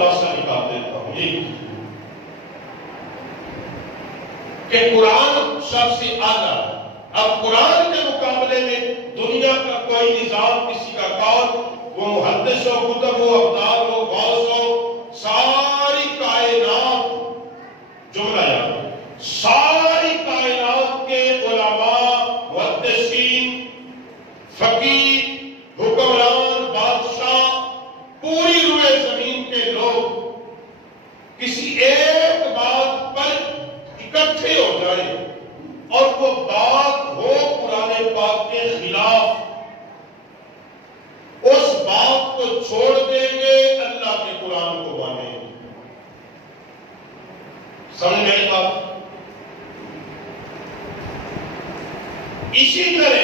خلاصہ نکال دیتا ہوں یہ کہ قرآن سب سے اعلیٰ ہے۔ اب قرآن کے مقابلے میں دنیا کا کوئی نظام، کسی کا قول، وہ محدث ہو، کتب ہو، ابدال ہو، غوث ہو، ساری کائنات، جملہ یاد، ساری کائنات کے علماء، محدثین، فقیہ، حکمران، بادشاہ، پوری روئے زمین کے لوگ کسی ایک بات پر اکٹھے ہو جائیں اور وہ بات ہو قرآن پاک کے خلاف، اس بات کو چھوڑ دیں گے، اللہ کے قرآن کو مانیں گے۔ سمجھ میں آئی بات؟ اسی طرح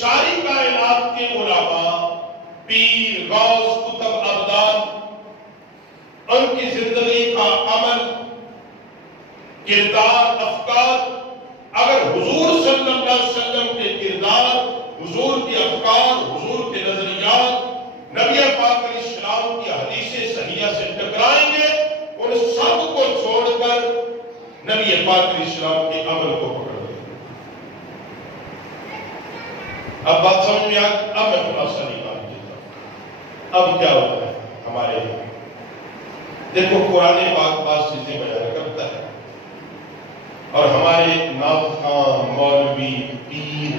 ساری کائنات کے علماء، پیر، غوث، کتب، ابدال، ان کی زندگی کا عمل، کردار، افکار، اگر حضور صلی اللہ علیہ وسلم کے کردار، حضور کے افکار، حضور کے نظریات، نبی پاک علیہ السلام کی حدیث صحیحہ سے ٹکرائیں گے، ان سب کو چھوڑ کر نبی پاک علیہ السلام کے عمل کو پکڑ لیں گے۔ اب بات سمجھ میں آ گئی؟ اب میں خلاصہ نکال دیتا ہوں۔ اب کیا ہوتا ہے ہمارے یہاں؟ دیکھو قرآن پاک بعض چیزیں بیان کرتا ہے اور ہمارے نعت خواں، مولوی، پیر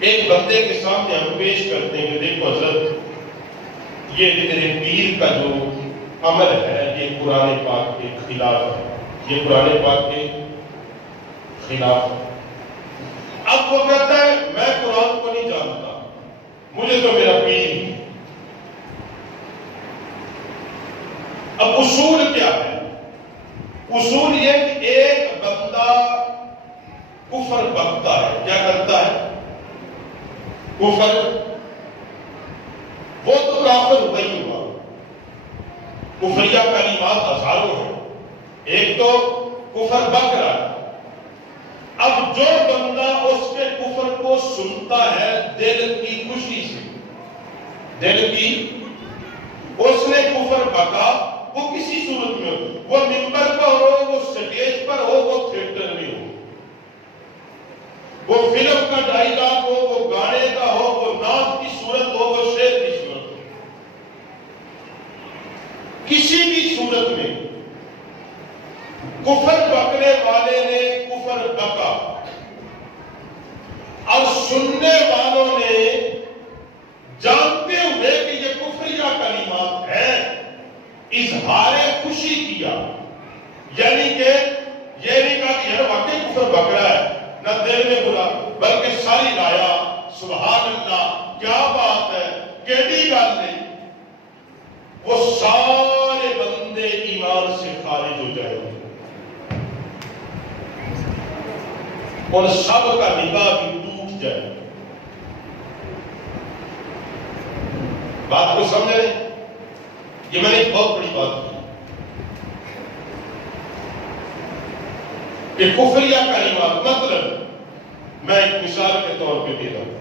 ایک بندے کے سامنے ہم پیش کرتے ہیں کہ دیکھو حضرت، یہ تیرے پیر کا جو عمل ہے یہ قرآن پاک کے خلاف ہے، یہ قرآن پاک کے خلاف ہے۔ اب وہ کہتا ہے میں قرآن کو نہیں جانتا، مجھے تو میرا پیر ہی۔ اب اصول کیا ہے؟ اصول یہ کہ ایک بندہ کفر بکتا ہے، کیا کرتا ہے؟ کفر، وہ تو کافر نہیں ہوا، کفریہ کلمات ہزاروں ہیں، ایک تو کفر بک رہا ہے۔ اب جو بندہ اس کے کفر کو سنتا ہے دل کی خوشی سے، دل کی، اس نے کفر بکا، وہ کسی صورت میں ہو، وہ ممبر پر ہو، وہ سٹیج پر ہو، وہ تھیٹر میں ہو، وہ فلم کا ڈائیلاگ ہو، وہ گانے کا ہو، وہ نعت کی صورت ہو، وہ شعر کی صورت ہو، کسی بھی صورت میں کفر بکنے والے نے کفر بکا اور سننے والوں نے جانتے ہوئے کہ یہ کفریہ کلمات ہیں اظہار خوشی کیا، یعنی کہ یہ نہیں کہا کہ یہ واقعی کفر بک رہا ہے، نہ دل میں بولا بلکہ ساری لایا، سبحان اللہ، کیا بات ہے، کیڑی گل نہیں، وہ سارے بندے ایمان سے خارج ہو جائیں گے، اور سب کا نکاح بھی ٹوٹ جائے۔ بات کو سمجھ رہے ہیں؟ یہ میں نے ایک بہت بڑی بات کی کہ کفریہ کلمات، مطلب میں ایک مثال کے طور پہ دیتا ہوں،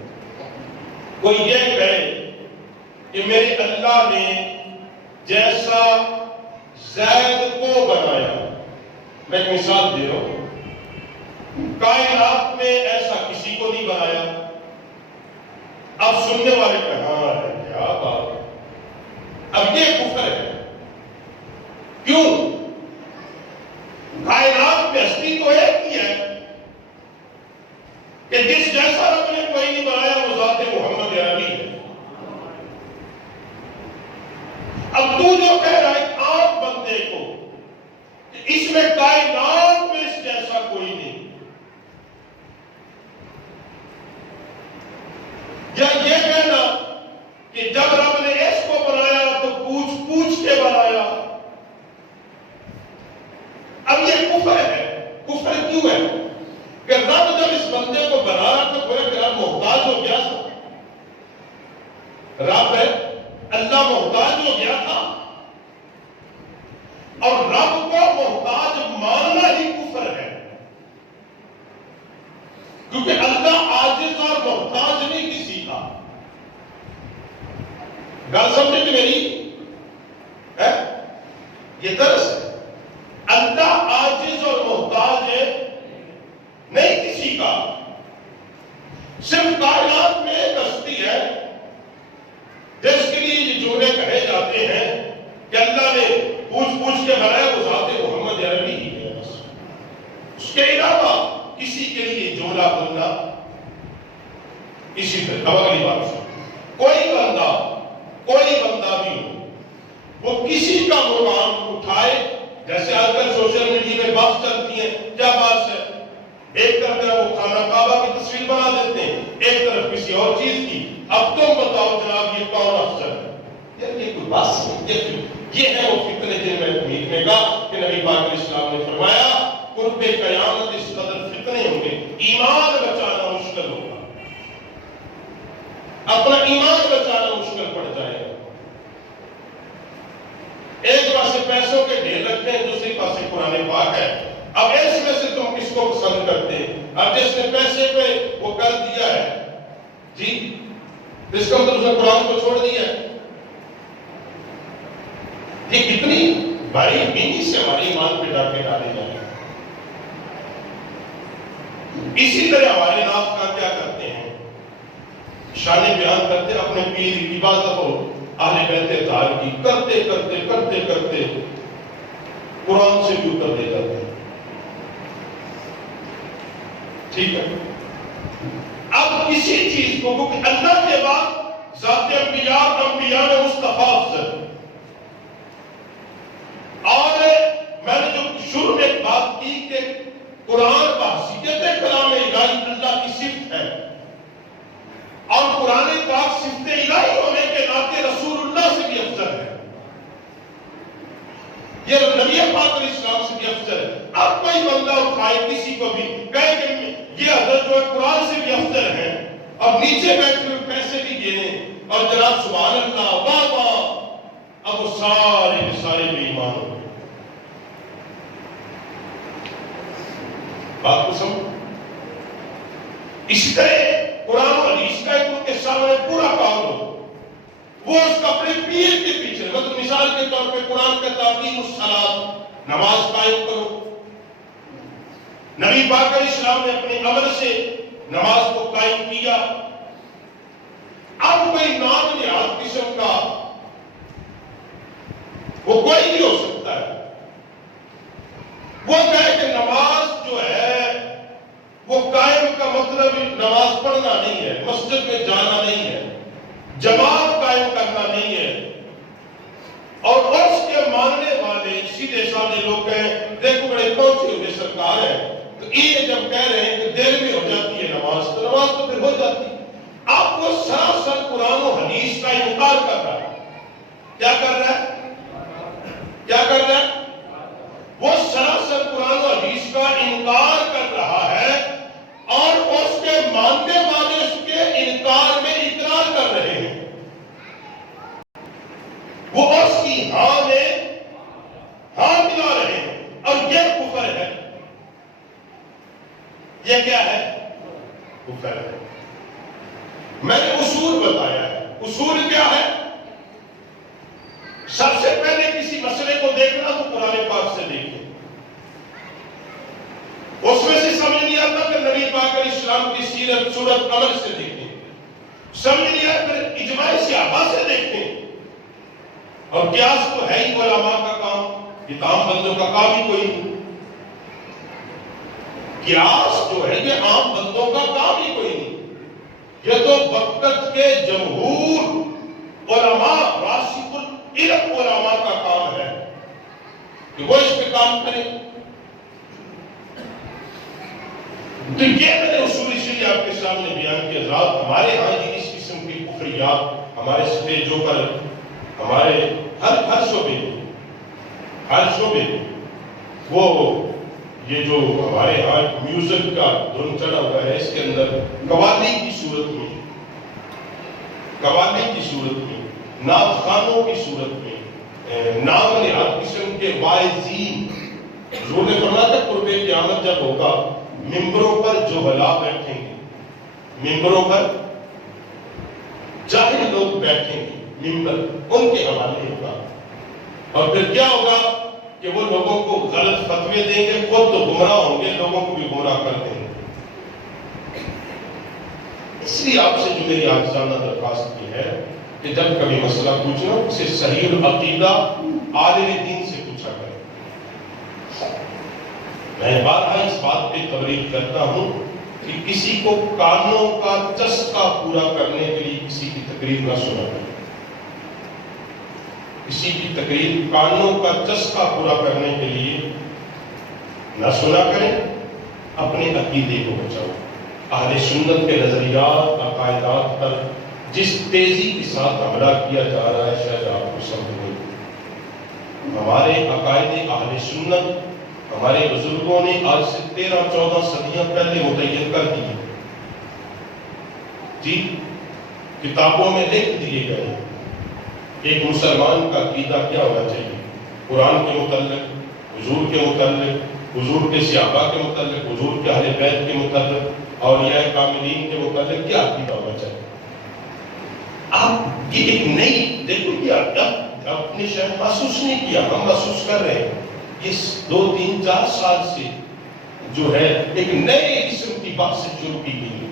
کوئی یہ کہے کہ میرے اللہ نے جیسا زید کو بنایا، میں ایک مثال دے رہا ہوں، کائنات میں ایسا کسی کو نہیں بنایا۔ اب سننے والے کہاں ہے، کیا بات ہے، اب یہ کفر ہے۔ کیوں؟ کائنات میں ہستی تو ایک ہی ہے کہ جس جیسا رب نے کوئی نہیں بنایا، وہ ذات محمد عربی ہے۔ اب تو جو کہہ رہا ہے عام بندے کو کہ اس میں کائنات میں اس جیسا کوئی نہیں، یا یہ کہنا کہ جب رب نے اس کو بنایا تو پوچھ پوچھ کے بنایا، اب یہ کفر ہے۔ کفر کیوں ہے؟ کہ رب جب اس بندے کو بنا رہا تو گویا کہ رب محتاج ہو گیا تھا، رب ہے اللہ محتاج ہو گیا تھا، اور رب کو محتاج ماننا ہی کفر ہے، کیونکہ اللہ عاجز اور محتاج نہیں کسی کا۔ گل سمجھے کہ میری یہ درس ہے. اللہ عاجز اور محتاج ہے نہیں کسی کا. صرف کائنات میں ایک ہستی ہے جس کے لیے یہ جملے کہے جاتے ہیں کہ اللہ نے پوچھ کے بنایا، وہ ذات محمد عربی ہی ہے. اس کے علاوہ کسی کے لیے جملہ بولنا اسی طرح اگلی بات سے کوئی بندہ بھی ہو وہ کسی کا مقام اٹھائے. جیسے آج کل سوشل میڈیا میں بات چلتی ہے، کیا بات ہے، ایک طرف وہ خانہ کعبہ کی تصویر بنا دیتے ہیں، ایک طرف کسی اور چیز کی. اب تم بتاؤ جناب یہ کون افسر ہے؟ یار یہ کوئی بات نہیں. یہ ہے وہ فتنے جن میں بھیجنے کا کہ نبی پاک علیہ السلام نے فرمایا قرب قیامت اس قدر فتنے ہوں گے ایمان بچانا مشکل ہوگا. اپنا ایمان بچانا مشکل پڑ جائے گا. ایک پاسے پیسوں کے ڈھیر رکھتے ہیں، دوسری پاسے قرآن پاک ہے. اب اس میں سے تم کس کو پسند کرتے ہیں؟ اب جس نے پیسے پہ وہ کر دیا ہے جی، اس کا مطلب اس نے قرآن کو چھوڑ دیا ہے. یہ کتنی بڑی بینی سے ہمارے ایمان پہ ڈاکے ڈالے جائیں. اسی طرح ہمارے ناس کا کیا کرتے ہیں، شان بیان کرتے اپنے پیر کی عبادت ہو اہل بیت اطہار کی کرتے کرتے کرتے کرتے قرآن سے بھی اتر دے جاتے ہیں. ٹھیک ہے. اب کسی چیز کو کیونکہ اللہ کے بعد ذات انبیاء میں مصطفیٰ افضل. اور میں نے جو شروع میں بات کی کہ قرآن بحثیت کلام الہی اللہ کی صفت ہے اور قرآن پاک صفت الہی ہونے کے ناطے رسول اللہ سے بھی افضل ہے. یہ نبی پاک علیہ السلام سے بھی افضل ہے. اب کوئی بندہ اٹھائے کسی کو بھی کہے کہ یہ حضرت جو ہے قرآن سے بھی افضل ہے اور نیچے بیٹھ کے پیسے بھی دینے اور جناب سبحان اللہ واہ واہ، اب وہ سارے بے ایمان ہو گئے. بات کو سمجھ. اسی طرح قرآن و حدیث کا ایک ان کے سامنے پورا کام ہو، وہ اس کپڑے پیر کے پیچھے، مطلب مثال کے طور پہ قرآن کا تعلیم الصلاۃ، نماز قائم کرو. نبی پاک علیہ السلام نے اپنے عمل سے نماز کو قائم کیا. اب کوئی نام نہاد قسم کا وہ کوئی بھی ہو سکتا ہے، وہ کہے کہ نماز جو ہے وہ قائم کا مطلب نماز پڑھنا نہیں ہے، مسجد میں جانا نہیں ہے، جماعت قائم کرنا نہیں ہے. اور اس کے ماننے والے سیدھے سادے لوگ کہیں دیکھو بڑے پہنچے ہوئے سرکار ہے، تو یہ جب کہہ رہے ہیں کہ دیر میں ہو جاتی ہے نماز تو پھر ہو جاتی. آپ وہ سراسر قرآن و حدیث کا انکار کر رہا ہے. کیا کر رہا ہے؟ وہ سراسر قرآن و حدیث کا انکار کر رہا ہے اور اس کے ماننے والے اس کے انکار میں اقرار کر رہے ہیں. وہ اس کی ہاں میں ہاں ملا رہے ہیں اور یہ کفر ہے. یہ کیا ہے؟ کفر ہے. میں نے اصول بتایا ہے. اصول کیا ہے؟ سب سے پہلے کسی مسئلے کو دیکھنا تو قرآن پاک سے دیکھیں. اس میں سے سمجھ نہیں آتا کہ نبی پاک علیہ السلام کی سیرت صورت عمل سے دیکھیں. سمجھ نہیں آتا پھر اجماع صحابہ سے دیکھیں. اور قیاس تو ہے ہی علماء کا کام، یہ عام بندوں کا کام ہی کوئی نہیں. قیاس جو ہے یہ عام بندوں کا کام ہی کوئی نہیں. یہ تو وقت کے جمہور علماء راسخ العلم علماء کا کام ہے کہ وہ اس پہ کام کریں. تو یہ میں نے اصول اس لیے آپ کے سامنے بیان کیا. ذات ہمارے ہاں یہ اس قسم کی کفریات ہمارے سٹیجوں پر ہمارے ہر شعبے وہ یہ جو ہمارے ہاں میوزک کا دھن چڑھا ہوا ہے اس کے اندر قوالی کی صورت میں نعت خوانوں کی صورت میں نام نہاد قسم کے واعظین. حضور نے فرمایا تھا قرب قیامت جب ہوگا ممبروں پر جہلا بیٹھیں گے، ممبروں پر جاہل لوگ بیٹھیں گے، ممبر ان کے حوالے ہوگا. اور پھر کیا ہوگا؟ کہ وہ لوگوں کو غلط فتوے دیں گے، خود تو گمراہ ہوں گے، لوگوں کو بھی گمراہ کر دیں گے۔ اس لیے آپ سے جو میری عاجزانہ درخواست کی ہے کہ جب کبھی مسئلہ پوچھنا اسے صحیح العقیدہ عالم دین سے پوچھا کریں۔ میں بارہا اس بات پہ تبلیغ کرتا ہوں کہ کسی کو کانوں کا چسکا پورا کرنے کے لیے کسی کی تقریر نہ سنا کریں، کسی کی تقریر کانوں کا چسکا پورا کرنے کے لیے نہ سنا کریں، اپنے عقیدے کو بچاؤ۔ اہل سنت کے نظریات، عقائدات پر جس تیزی کے ساتھ حملہ کیا جا رہا ہے شاید آپ کو سمجھ نہیں۔ ہمارے عقائد اہل سنت ہمارے بزرگوں نے آج سے 13-14 صدیاں پہلے متعین کر دیے، جی کتابوں میں لکھ دیے گئے ایک مسلمان کا عقیدہ کیا ہونا چاہیے، قرآن کے متعلق، حضور کے متعلق، حضور کے صحابہ کے متعلق، حضور کے اہل بیت کے متعلق، اولیاء کاملین کے متعلق کیا عقیدہ ہونا چاہیے۔ آپ یہ ایک نئی دیکھو کیا آپ نے شاید محسوس نہیں کیا، ہم محسوس کر رہے ہیں اس 2-3-4 سال سے جو ہے ایک نئے قسم کی بات سے شروع کی گئی ہے۔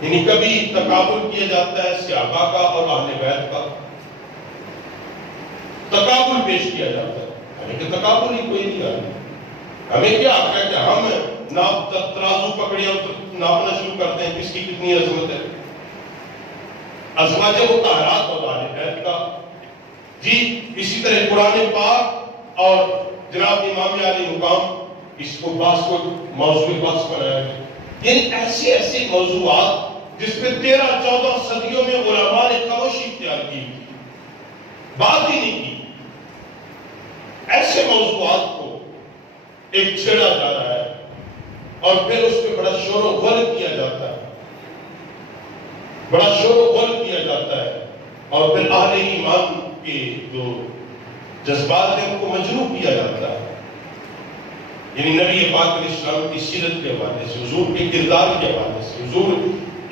یعنی کبھی تقابل کیا جاتا ہے صحابہ کا اور اہل بیت کا، تقابل پیش کیا جاتا ہے، یعنی کہ تقابل ہی کوئی نہیں آتا۔ ہمیں کیا آتا ہے کہ ہم ناپ ترازو پکڑے اور ناپنا شروع کرتے ہیں کس کی کتنی عظمت ہے۔ ازواج مطہرات اور اہل بیت کا، جی اسی طرح قرآن پاک اور جناب امام علی مقام، اس کو باس کو موضوع باس بنایا گیا۔ یعنی ایسے ایسے موضوعات جس پہ 13-14 صدیوں میں علماء نے خاموشی اختیار کی، بات ہی نہیں کی، ایسے موضوعات کو ایک چھیڑا جا رہا ہے اور پھر اس پہ بڑا شور و غل کیا جاتا ہے، بڑا شور و غل کیا جاتا ہے، اور پھر اہل ایمان کے جو جذبات ہیں ان کو مجروح کیا جاتا ہے۔ یعنی نبی پاک علیہ السلام کی سیرت کے حوالے سے، حضور کے کردار کے حوالے سے، حضور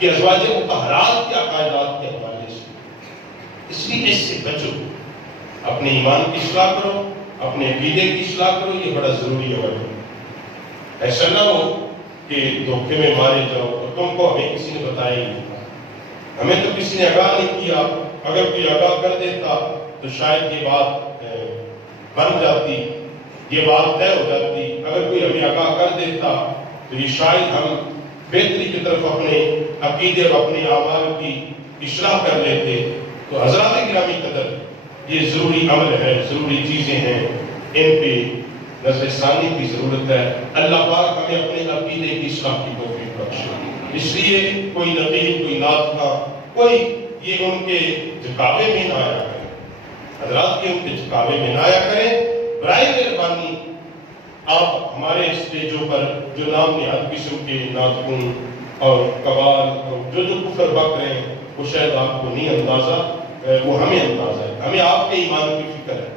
کی ازواج مطہرات کے عقائدات کے حوالے سے، اس لیے اس سے بچو، اپنے ایمان کی اصلاح کرو، اپنے عقیدے کی اصلاح کرو، یہ بڑا ضروری عمل ہے۔ ایسا نہ ہو کہ دھوکے میں مارے جاؤ اور تم کو ہمیں کسی نے بتایا ہی نہیں، ہمیں تو کسی نے آگاہ نہیں کیا، اگر کوئی آگاہ کر دیتا تو شاید یہ بات بن جاتی، یہ بات طے ہو جاتی، اگر کوئی ہمیں آگاہ کر دیتا تو یہ شاید ہم بہتری کی طرف اپنے عقیدے اور اپنے اعمال کی اصلاح کر لیتے۔ تو حضرات گرامی قدر، یہ ضروری عمل ہے، ضروری چیزیں ہیں، ان پہ نظر ثانی کی ضرورت ہے۔ اللہ پاک ہمیں اپنے عقیدے کی اصلاح کی توفیق بخشے۔ اس لیے کوئی نقیب، کوئی نعت خواں، کوئی یہ ان کے جھکاوے میں نہ آیا کریں، حضرات کے ان کے جھکاوے میں نہ آیا کریں۔ برائے مہربانی آپ ہمارے اسٹیجوں پر جو نام نہاد قسم کے ناطقون اور قوال اور جو کفر بک رہے ہیں، وہ شاید آپ کو نہیں اندازہ، وہ ہمیں اندازہ ہے۔ ہمیں آپ کے ایمان کی فکر ہے،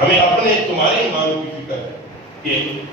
ہمیں اپنے تمہارے ایمان کی فکر ہے کہ